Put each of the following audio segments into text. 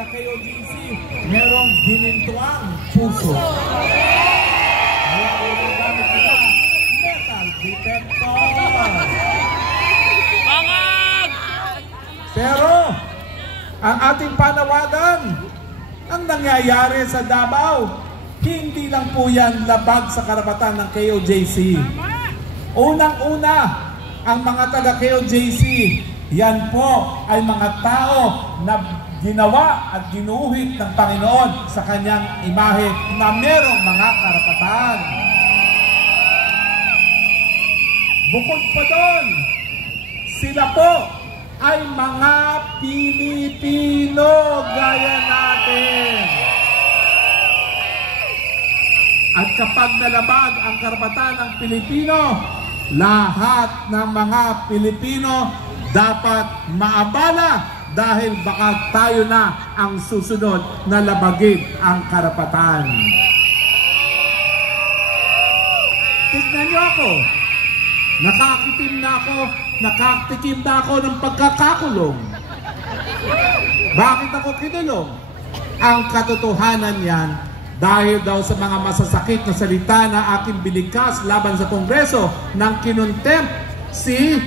taga-KOJC, merong ginintuang puso. Kaya ginagamit nila metal detector. Pero ang ating panawagan, ang nangyayari sa Davao, hindi lang po yan labag sa karapatan ng KOJC. Unang-una, ang mga taga-KOJC, yan po ay mga tao na ginawa at ginuhit ng Panginoon sa kanyang imahe na merong mga karapatan. Bukod pa doon, sila po ay mga Pilipino gaya natin. At kapag nalabag ang karapatan ng Pilipino, lahat ng mga Pilipino dapat maabala dahil baka tayo na ang susunod na labagin ang karapatan. Tignan niyo ako. Nakatikim na ako ng pagkakakulong. Bakit ako kinulong? Ang katotohanan yan, dahil daw sa mga masasakit na salita na aking binigkas laban sa Kongreso ng kinontempt si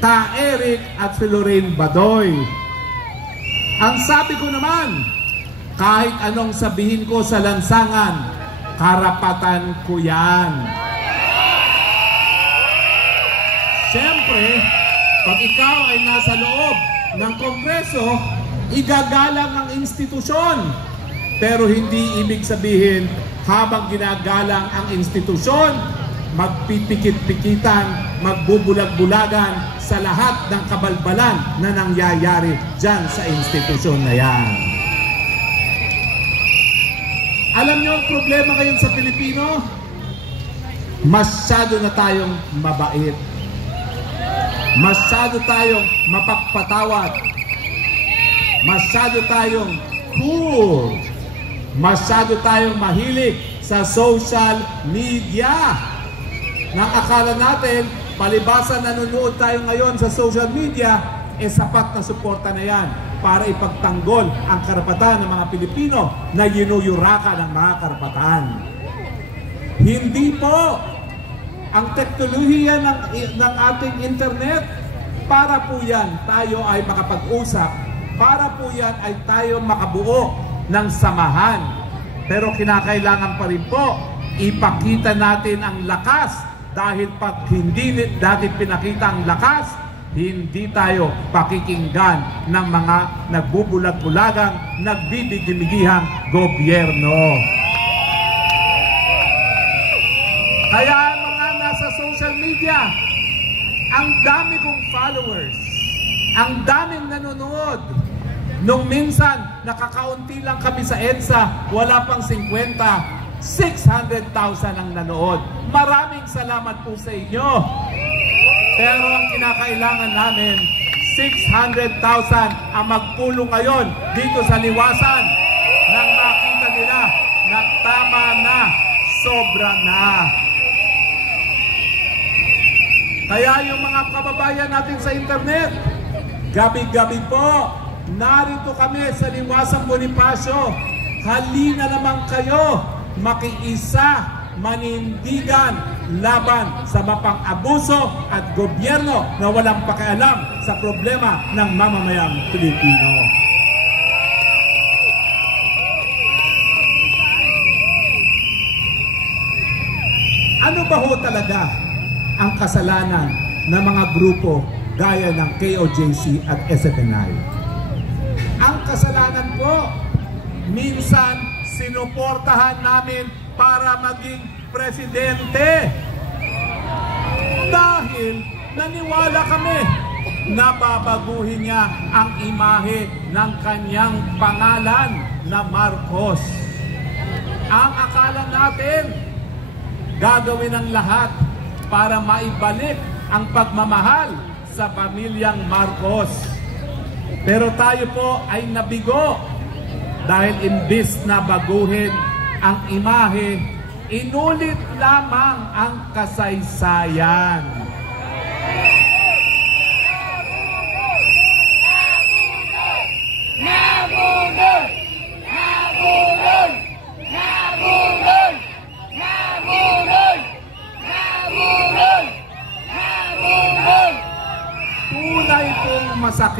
Ta Eric at si Lorraine Badoy. Ang sabi ko naman, kahit anong sabihin ko sa lansangan, karapatan ko yan. Siyempre, pag ikaw ay nasa loob ng Kongreso, igagalang ang institusyon. Pero hindi ibig sabihin, habang ginagalang ang institusyon, magpipikit-pikitan, magbubulag-bulagan sa lahat ng kabalbalan na nangyayari dyan sa institusyon na yan. Alam niyo ang problema ngayon sa Pilipino? Masyado na tayong mabait. Masyado tayong mapagpatawad. Masyado tayong cool. Masyado tayong mahilig sa social media. Nang akala natin, palibasa nanonood tayo ngayon sa social media, sapat na suporta na yan para ipagtanggol ang karapatan ng mga Pilipino na yinuyuraka ng mga karapatan. Hindi po. Ang teknolohiya ng ating internet, para po yan tayo ay makapag-usap, para po yan ay tayo makabuo ng samahan. Pero kinakailangan pa rin po ipakita natin ang lakas, dahil pag hindi natin pinakita ang lakas, hindi tayo pakikinggan ng mga nagbubulag-bulagang, nagbibigimigihang gobyerno. Kaya mga nasa social media, ang dami kong followers, ang daming nanonood. Nung minsan, nakakaunti lang kami sa EDSA, wala pang 50, 600,000 ang nanood. Maraming salamat po sa inyo. Pero ang kinakailangan namin, 600,000 ang magpulong ngayon dito sa liwasan nang makita nila na tama na, sobra na. Kaya yung mga kababayan natin sa internet, gabi-gabi po, narito kami sa Liwasang Bonifacio. Halina naman kayo, makiisa, manindigan laban sa mapang-abuso at gobyerno na walang pakialam sa problema ng mamamayang Pilipino. Ano ba ho talaga ang kasalanan ng mga grupo gaya ng KOJC at SFNI? Ang kasalanan po, minsan sinuportahan namin para maging presidente. Dahil naniwala kami na babaguhin niya ang imahe ng kanyang pangalan na Marcos. Ang akala natin, gagawin ang lahat para maibalik ang pagmamahal sa pamilyang Marcos. Pero tayo po ay nabigo dahil imbis na baguhin ang imahe, inulit lamang ang kasaysayan. Nabugo!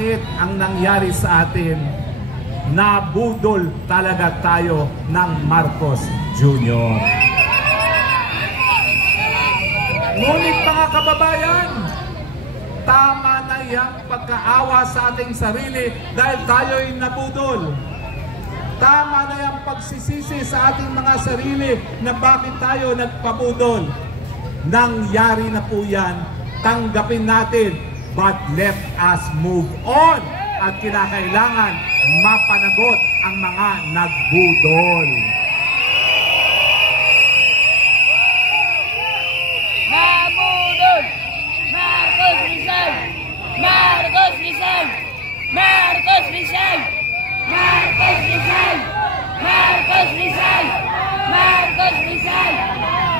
masakit ang nangyari sa atin, nabudol talaga tayo ng Marcos Jr. Ngunit mga kababayan, tama na yung pagkaawa sa ating sarili dahil tayo'y nabudol. Tama na yung pagsisisi sa ating mga sarili na bakit tayo nagpabudol. Nangyari na po yan, tanggapin natin, but let us move on. At kinakailangan mapanagot ang mga nagbudol. Mabudol! Marcos Rizal! Marcos Rizal! Marcos Rizal! Marcos Rizal! Marcos Rizal! Marcos Rizal!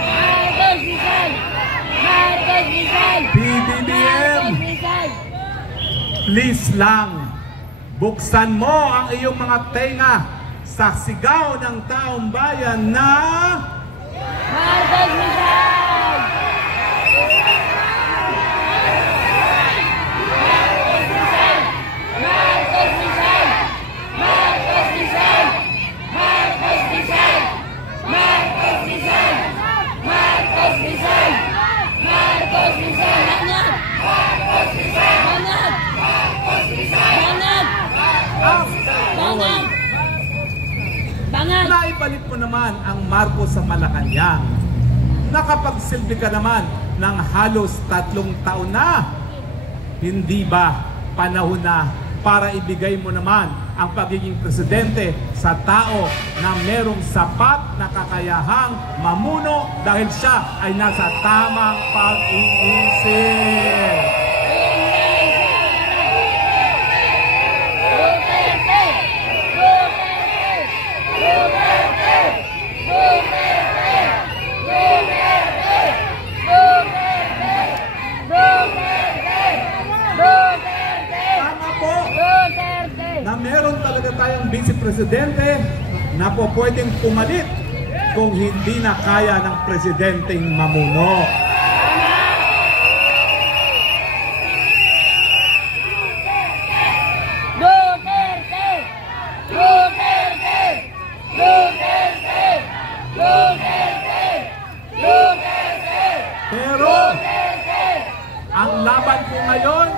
Marcos Rizal! Marcos Rizal! PBBM! Marcos Rizal! Please lang, buksan mo ang iyong mga tenga sa sigaw ng taong bayan na Marcos Rizal! Marcos Rizal! Marcos Rizal! Marcos Rizal! Marcos Rizal! Marcos Rizal! Marcos Rizal! Marcos Rizal! Manat! Marcos Rizal! Manat! Marcos Rizal! Manat! Manat! Bangat! naibalik mo naman ang Marcos sa Malacanang. Nakapagsilbi ka naman ng halos 3 taon na. Hindi ba panahon na para ibigay mo naman ang pagiging presidente sa tao na merong sapat na kakayahang mamuno dahil siya ay nasa tamang pag-iisip? Duterte! Duterte! Duterte! Duterte! Duterte! Duterte! Duterte! Duterte! Tama po Duterte! na meron talaga tayong vice-presidente na po pwedeng pumalit kung hindi na kaya ng presidenteng mamuno. Duterte! Duterte! Duterte! Duterte! Duterte! Pero Duterte! ang laban po ngayon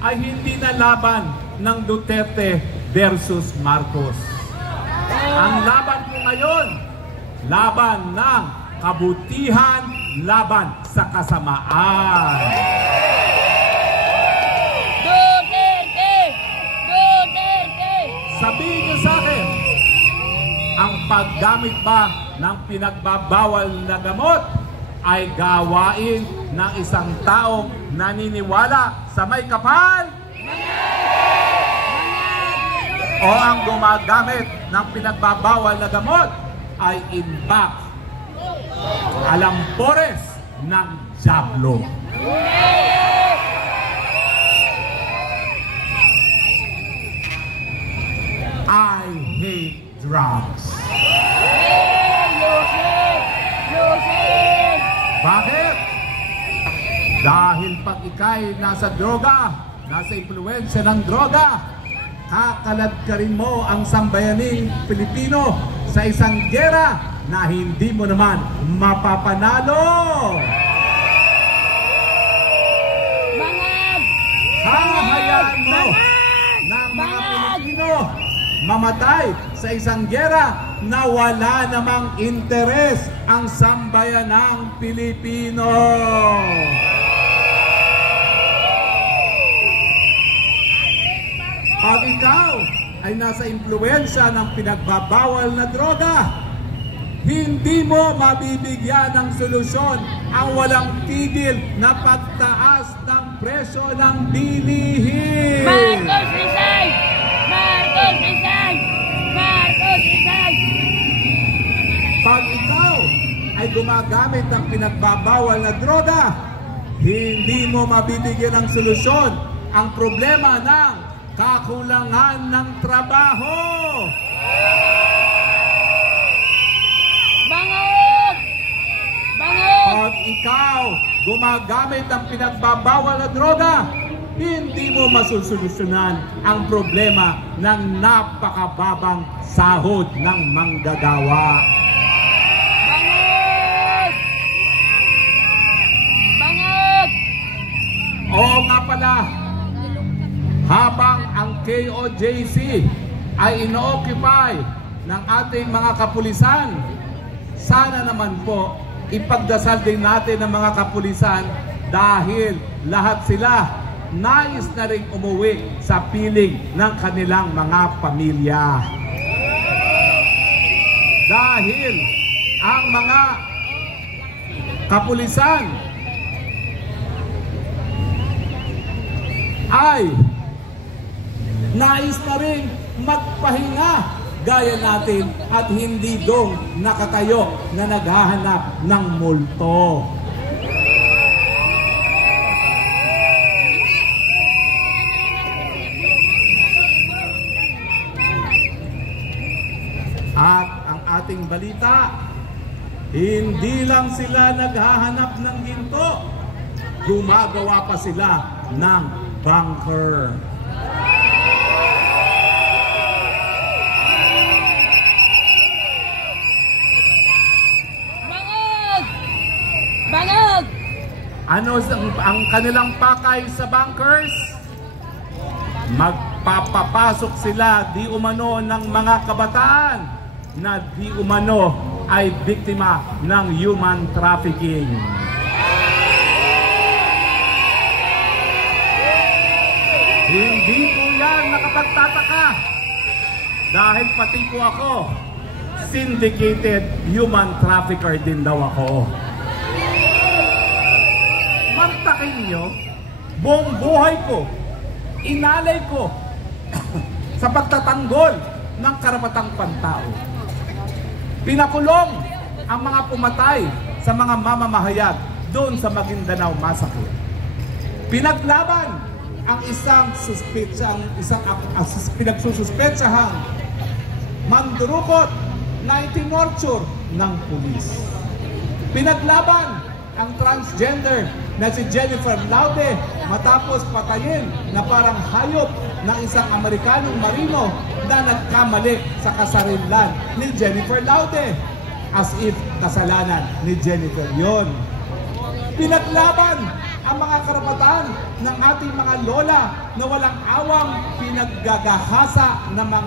ay hindi na laban ng Duterte versus Marcos. Ang laban po ngayon, laban ng kabutihan, laban sa kasamaan. Duterte! Duterte! Sabihin niyo sa akin, ang paggamit ba ng pinagbabawal na gamot ay gawain ng isang taong naniniwala sa may kapal? O ang gumagamit ng pinagbabawal na gamot ay in fact alampores ng dyablo? I hate drugs. Bakit? Dahil pag ikay nasa droga, nasa impluensya ng droga, kakalad ka rin mo ang sambayaning Pilipino sa isang gera na hindi mo naman mapapanalo. Hahayaan mo ng mga Pilipino mamatay sa isang gera na wala namang interes ang sambayanang Pilipino. Pag ikaw ay nasa impluensya ng pinagbabawal na droga, hindi mo mabibigyan ng solusyon ang walang tigil na pagtaas ng presyo ng bilihin. Marcos Rizal! Marcos Rizal! Marcos Rizal! Pag ikaw ay gumagamit ng pinagbabawal na droga, hindi mo mabibigyan ng solusyon ang problema ng kakulangan ng trabaho. Bangot! Bangot! Pag ikaw gumagamit ng pinagbabawal na droga, hindi mo masusolusyonan ang problema ng napakababang sahod ng manggagawa. Bangag! Bangag! Oo nga pala, habang ang KOJC ay ino-occupy ng ating mga kapulisan, sana naman po ipagdasal din natin ng mga kapulisan dahil lahat sila nais na rin umuwi sa piling ng kanilang mga pamilya. Dahil ang mga kapulisan ay nais na rin magpahinga gaya natin at hindi dong nakatayo na naghahanap ng multo. At ang ating balita, hindi lang sila naghahanap ng ginto, gumagawa pa sila ng bunker. Bangag! Bangag! Ano ang kanilang pakay sa bunkers? Magpapapasok sila di umano ng mga kabataan na di umano ay biktima ng human trafficking. Hindi po yan nakapagtataka dahil pati po ako syndicated human trafficker din daw ako. Martakin nyo, buong buhay ko, inalay ko sa pagtatanggol ng karapatang pantao. Pinakulong ang mga pumatay sa mga mamamahayag doon sa Maguindanao Massacre. Pinaglaban ang isang pinagsususpetsahang mandurukot na itinorture ng pulis. Pinaglaban ang transgender na si Jennifer Laude matapos patayin na parang hayop ng isang Amerikanong marino na nagkamali sa kasarinlan ni Jennifer Laude, as if kasalanan ni Jennifer yon. Pinaglaban ang mga karapatan ng ating mga lola na walang awang pinaggagahasa ng mga